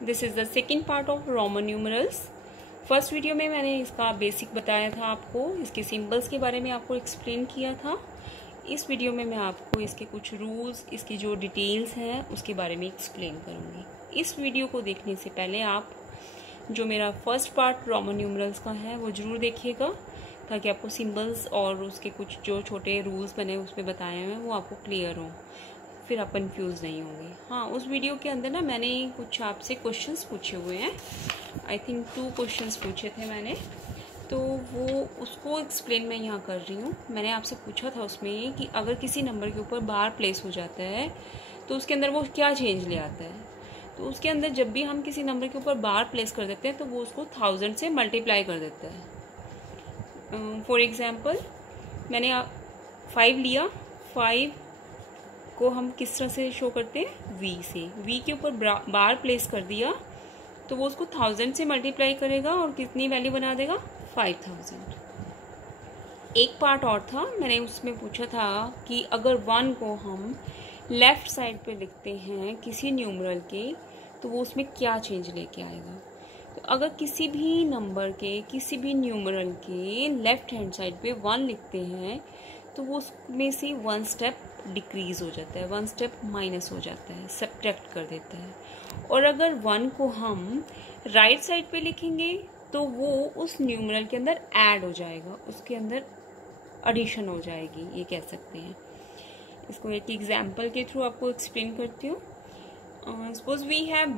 This is the second part of Roman numerals. First video में मैंने इसका basic बताया था आपको, इसके सिंबल्स के बारे में आपको एक्सप्लेन किया था। इस वीडियो में मैं आपको इसके कुछ रूल्स, इसकी जो डिटेल्स हैं उसके बारे में एक्सप्लेन करूँगी। इस वीडियो को देखने से पहले आप जो मेरा फर्स्ट पार्ट रोमन न्यूमरल्स का है वो ज़रूर देखिएगा, ताकि आपको सिंबल्स और उसके कुछ जो छोटे रूल्स बने उसमें बताए हैं वो आपको क्लियर हो, फिर आप कंफ्यूज नहीं होंगे। हाँ, उस वीडियो के अंदर ना मैंने कुछ आपसे क्वेश्चंस पूछे हुए हैं, आई थिंक 2 क्वेश्चंस पूछे थे मैंने, तो वो उसको एक्सप्लेन मैं यहाँ कर रही हूँ। मैंने आपसे पूछा था उसमें कि अगर किसी नंबर के ऊपर बार प्लेस हो जाता है तो उसके अंदर वो क्या चेंज ले आता है। तो उसके अंदर जब भी हम किसी नंबर के ऊपर बार प्लेस कर देते हैं तो वो उसको 1000 से मल्टीप्लाई कर देता है। फॉर एग्जाम्पल मैंने 5 लिया, 5 को हम किस तरह से शो करते हैं, v से। v के ऊपर बार प्लेस कर दिया तो वो उसको 1000 से मल्टीप्लाई करेगा और कितनी वैल्यू बना देगा, 5000। एक पार्ट और था, मैंने उसमें पूछा था कि अगर 1 को हम लेफ्ट साइड पे लिखते हैं किसी न्यूमरल के तो वो उसमें क्या चेंज लेके आएगा। तो अगर किसी भी नंबर के, किसी भी न्यूमरल के लेफ्ट हैंड साइड पे 1 लिखते हैं तो वो उसमें से 1 स्टेप डिक्रीज हो जाता है, 1 स्टेप माइनस हो जाता है, सब्ट्रैक्ट कर देता है। और अगर 1 को हम राइट साइड पे लिखेंगे तो वो उस न्यूमरल के अंदर ऐड हो जाएगा, उसके अंदर एडिशन हो जाएगी, ये कह सकते हैं। इसको एक एग्जाम्पल के थ्रू आपको एक्सप्लेन करती हूँ। सपोज वी हैव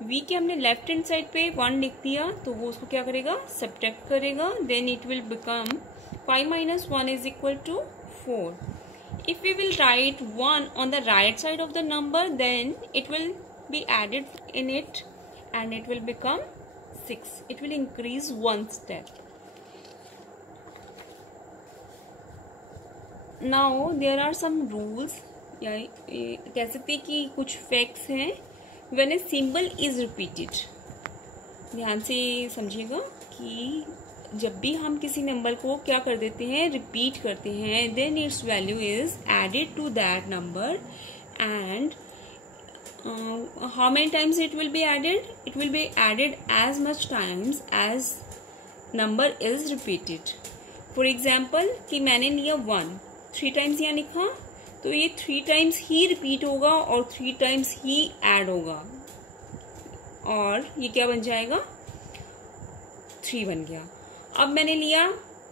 वी के हमने लेफ्ट हैंड साइड पे 1 लिख दिया तो वो उसको क्या करेगा, सब्ट्रैक्ट करेगा, then it will become 5 minus 1 is equal to 4. If we will write 1 on the right side of the number, then it will be added in it and it will become 6. It will increase 1 step. Now there are some rules, या कह सकते हैं कि कुछ facts हैं। When a symbol is repeated, ध्यान से समझिएगा कि जब भी हम किसी नंबर को क्या कर देते हैं, रिपीट करते हैं, then its value is added to that number and how many times it will be added, it will be added as much times as number is repeated. For example कि मैंने लिया 1, 3 टाइम्स यहाँ लिखा तो ये 3 times ही repeat होगा और 3 times ही add होगा और ये क्या बन जाएगा, 3 बन गया। अब मैंने लिया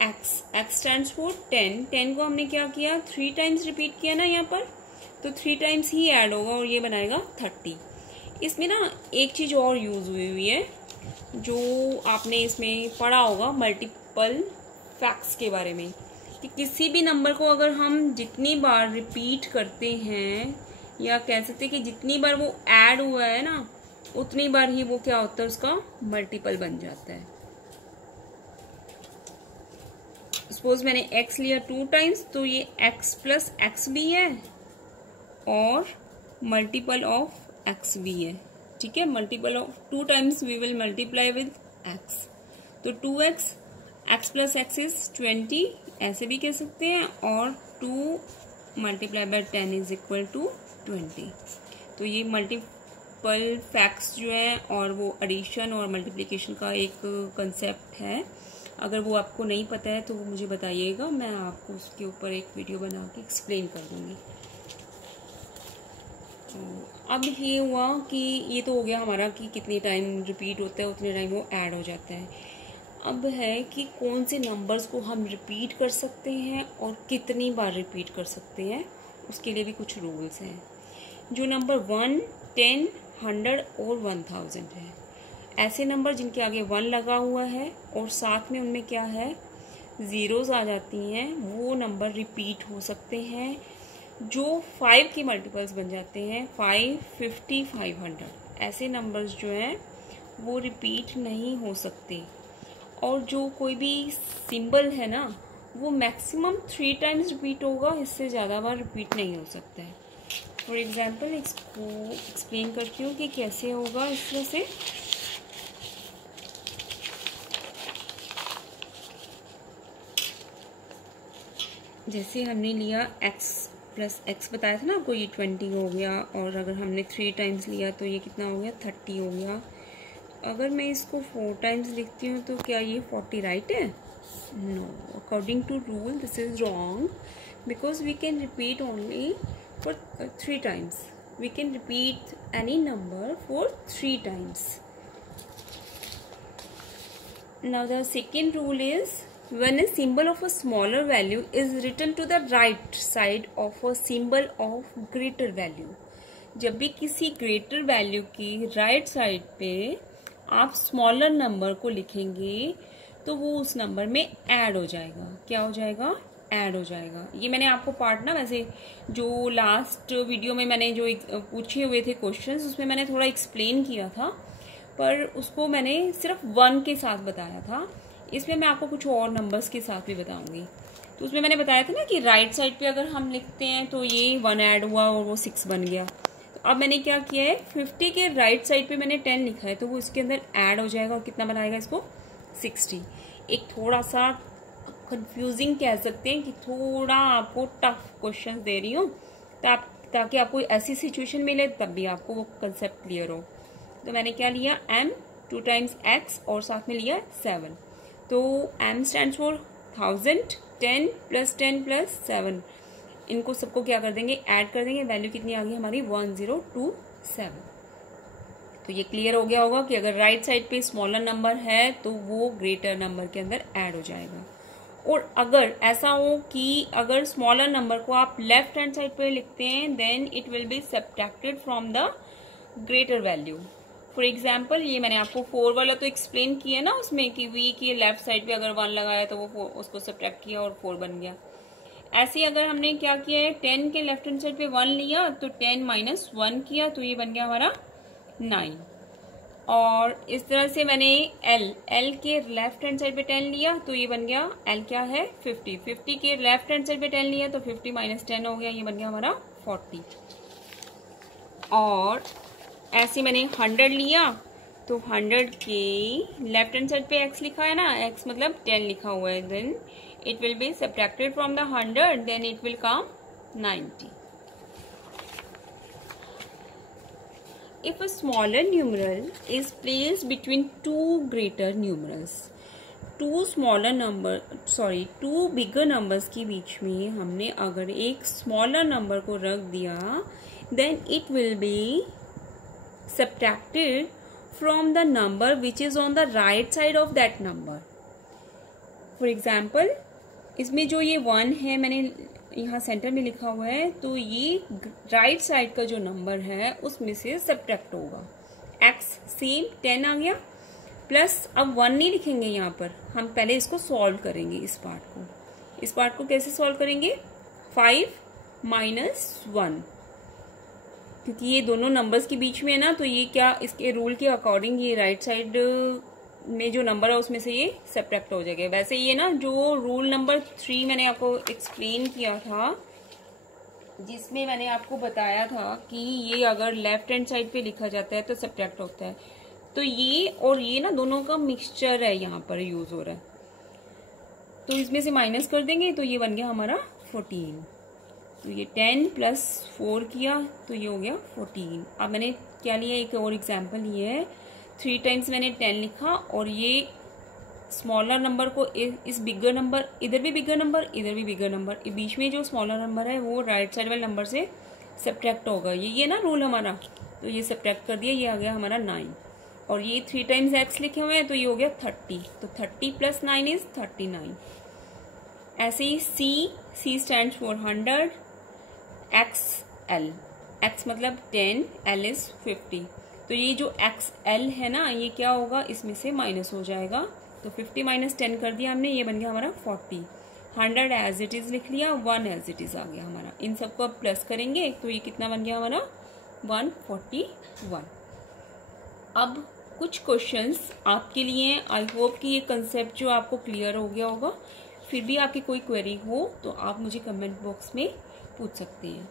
x स्टैंड्स फॉर 10, 10 को हमने क्या किया, 3 टाइम्स रिपीट किया ना यहाँ पर, तो 3 टाइम्स ही ऐड होगा और ये बनाएगा 30। इसमें ना एक चीज़ और यूज़ हुई है जो आपने इसमें पढ़ा होगा, मल्टीपल फैक्ट्स के बारे में, कि किसी भी नंबर को अगर हम जितनी बार रिपीट करते हैं या कह सकते हैं कि जितनी बार वो ऐड हुआ है ना उतनी बार ही वो क्या होता है, उसका मल्टीपल बन जाता है। सपोज मैंने x लिया 2 टाइम्स तो ये x प्लस एक्स भी है और मल्टीपल ऑफ x भी है, ठीक है। Multiple of 2 times we will multiply with x, तो 2x, x plus x is 20, ऐसे भी कह सकते हैं, और 2 multiply by 10 is equal to 20। तो ये मल्टीपल फैक्ट्स जो है और वो एडिशन और मल्टीप्लिकेशन का एक कंसेप्ट है। अगर वो आपको नहीं पता है तो वो मुझे बताइएगा, मैं आपको उसके ऊपर एक वीडियो बना के एक्सप्लेन कर दूँगी। तो अब ये हुआ कि ये तो हो गया हमारा कि कितनी टाइम रिपीट होता है उतने टाइम वो ऐड हो जाता है। अब है कि कौन से नंबर्स को हम रिपीट कर सकते हैं और कितनी बार रिपीट कर सकते हैं, उसके लिए भी कुछ रूल्स हैं। जो नंबर 1, 10, 100 और 1000 है, ऐसे नंबर जिनके आगे 1 लगा हुआ है और साथ में उनमें क्या है, ज़ीरोज़ आ जाती हैं, वो नंबर रिपीट हो सकते हैं। जो 5 के मल्टीपल्स बन जाते हैं, 5, 50, 500, ऐसे नंबर्स जो हैं वो रिपीट नहीं हो सकते। और जो कोई भी सिंबल है ना वो मैक्सिमम 3 टाइम्स रिपीट होगा, इससे ज़्यादा बार रिपीट नहीं हो सकता है। फॉर एग्जाम्पल इसको एक्सप्लेन करती हूँ कि कैसे होगा इस तरह से। जैसे हमने लिया x प्लस एक्स बताया था ना आपको, ये 20 हो गया, और अगर हमने 3 टाइम्स लिया तो ये कितना हो गया, 30 हो गया। अगर मैं इसको 4 टाइम्स लिखती हूँ तो क्या ये 40 राइट है? No, according to rule this is wrong, because we can repeat only for 3 times. We can repeat any number for 3 times. Now the second rule is, when a symbol of a smaller value is written to the right side of a symbol of greater value. जब भी किसी greater value की right side पे आप smaller number को लिखेंगे तो वो उस number में add हो जाएगा. क्या हो जाएगा? ऐड हो जाएगा. ये मैंने आपको पार्ट ना, वैसे जो लास्ट वीडियो में मैंने जो पूछे हुए थे क्वेश्चंस, उसमें मैंने थोड़ा एक्सप्लेन किया था, पर उसको मैंने सिर्फ 1 के साथ बताया था. इसमें मैं आपको कुछ और नंबर्स के साथ भी बताऊंगी. तो उसमें मैंने बताया था ना कि राइट साइड पे अगर हम लिखते हैं तो ये 1 ऐड हुआ और वो 6 बन गया. तो अब मैंने क्या किया है, 50 के राइट साइड पे मैंने 10 लिखा है, तो वो इसके अंदर ऐड हो जाएगा और कितना बनाएगा इसको, 60. एक थोड़ा सा कंफ्यूजिंग कह सकते हैं कि थोड़ा आपको टफ क्वेश्चंस दे रही हूँ ताकि आपको ऐसी सिचुएशन मिले तब भी आपको वो कंसेप्ट क्लियर हो. तो मैंने क्या लिया, m 2 टाइम्स x और साथ में लिया 7. तो m stands for 1000, 10 plus 10 plus 7. इनको सबको क्या कर देंगे, ऐड कर देंगे. वैल्यू कितनी आ गई हमारी, 1027. तो ये क्लियर हो गया होगा कि अगर राइट साइड पे स्मॉलर नंबर है तो वो ग्रेटर नंबर के अंदर ऐड हो जाएगा. और अगर ऐसा हो कि अगर स्मॉलर नंबर को आप लेफ्ट हैंड साइड पे लिखते हैं, then it will be subtracted from the greater value. For example, ये मैंने आपको 4 वाला तो एक्सप्लेन किया ना उसमें कि v की लेफ्ट साइड पे अगर 1 लगाया तो वो उसको सब्ट्रैक्ट किया और 4 बन गया. ऐसे ही अगर हमने क्या किया है, 10 के लेफ्ट हैंड साइड पे 1 लिया तो 10 माइनस 1 किया तो ये बन गया हमारा 9. और इस तरह से मैंने L के लेफ्ट हैंड साइड पे 10 लिया तो ये बन गया, L क्या है 50. 50 के लेफ्ट हैंड साइड पे 10 लिया तो 50 माइनस 10 हो गया, ये बन गया हमारा 40. और ऐसे मैंने 100 लिया तो 100 के लेफ्ट हैंड साइड पे x लिखा है ना, x मतलब 10 लिखा हुआ है, then it will be subtracted from the 100, then it will come 90. If a smaller numeral is placed between two greater numerals, two bigger numbers के बीच में हमने अगर एक smaller number को रख दिया, then it will be subtracted from the number which is on the right side of that number. For example, इसमें जो ये 1 है मैंने यहाँ सेंटर में लिखा हुआ है, तो ये राइट साइड का जो नंबर है उसमें से सब्ट्रैक्ट होगा. x सेम 10 आ गया, प्लस अब 1 नहीं लिखेंगे यहाँ पर, हम पहले इसको सॉल्व करेंगे. इस पार्ट को कैसे सॉल्व करेंगे, 5 माइनस 1, क्योंकि ये दोनों नंबर्स के बीच में है ना, तो ये क्या इसके रूल के अकॉर्डिंग ये राइट साइड में जो नंबर है उसमें से ये सब्ट्रैक्ट हो जाएगा. वैसे ये ना जो रूल नंबर 3 मैंने आपको एक्सप्लेन किया था, जिसमें मैंने आपको बताया था कि ये अगर लेफ्ट हैंड साइड पे लिखा जाता है तो सब्ट्रैक्ट होता है, तो ये और ये ना दोनों का मिक्सचर है यहाँ पर यूज हो रहा है. तो इसमें से माइनस कर देंगे तो ये बन गया हमारा 14. तो ये 10 प्लस 4 किया तो ये हो गया 14. अब मैंने क्या लिया, एक और एग्जाम्पल लिए है, 3 टाइम्स मैंने 10 लिखा और ये स्मॉलर नंबर को इस बिगर नंबर, इधर भी बिगर नंबर इधर भी बिगर नंबर, बीच में जो स्मॉलर नंबर है वो राइट साइड वाले नंबर से सब्ट्रैक्ट होगा. ये ना रूल हमारा, तो ये सब्ट्रैक्ट कर दिया, ये आ गया हमारा 9. और ये 3 टाइम्स x लिखे हुए हैं तो ये हो गया 30. तो 30 प्लस 9 इज 39. ऐसे ही C stands for 100, XL, x मतलब 10, L इज 50. तो ये जो XL है ना, ये क्या होगा, इसमें से माइनस हो जाएगा. तो 50 माइनस 10 कर दिया हमने, ये बन गया हमारा 40. 100 एज इट इज लिख लिया, 1 एज इट इज आ गया हमारा. इन सबको अब प्लस करेंगे तो ये कितना बन गया हमारा 141. अब कुछ क्वेश्चंस आपके लिए, आई होप कि ये कंसेप्ट जो आपको क्लियर हो गया होगा. फिर भी आपकी कोई क्वेरी हो तो आप मुझे कमेंट बॉक्स में पूछ सकते हैं.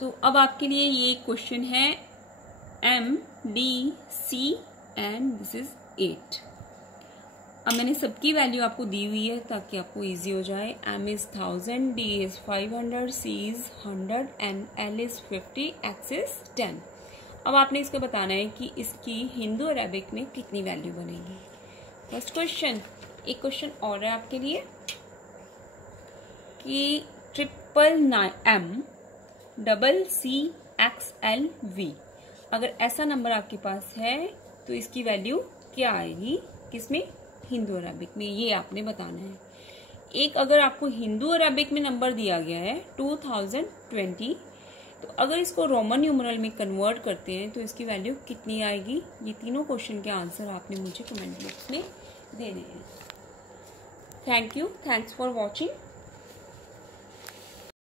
तो अब आपके लिए ये क्वेश्चन है M, D, C and this is 8. अब मैंने सबकी वैल्यू आपको दी हुई है ताकि आपको इजी हो जाए। m is 1000, d is 500, c is 100 and l is 50, x is 10। अब आपने इसको बताना है कि इसकी हिंदू अरेबिक में कितनी वैल्यू बनेगी। फर्स्ट क्वेश्चन, एक क्वेश्चन और है आपके लिए कि 999M CCXLV, अगर ऐसा नंबर आपके पास है तो इसकी वैल्यू क्या आएगी, किसमें, हिंदू अरबिक में, ये आपने बताना है। एक अगर आपको हिंदू अरबिक में नंबर दिया गया है 2020, तो अगर इसको रोमन न्यूमरल में कन्वर्ट करते हैं तो इसकी वैल्यू कितनी आएगी। ये तीनों क्वेश्चन के आंसर आपने मुझे कमेंट बॉक्स में देने हैं। Thank you, thanks for watching.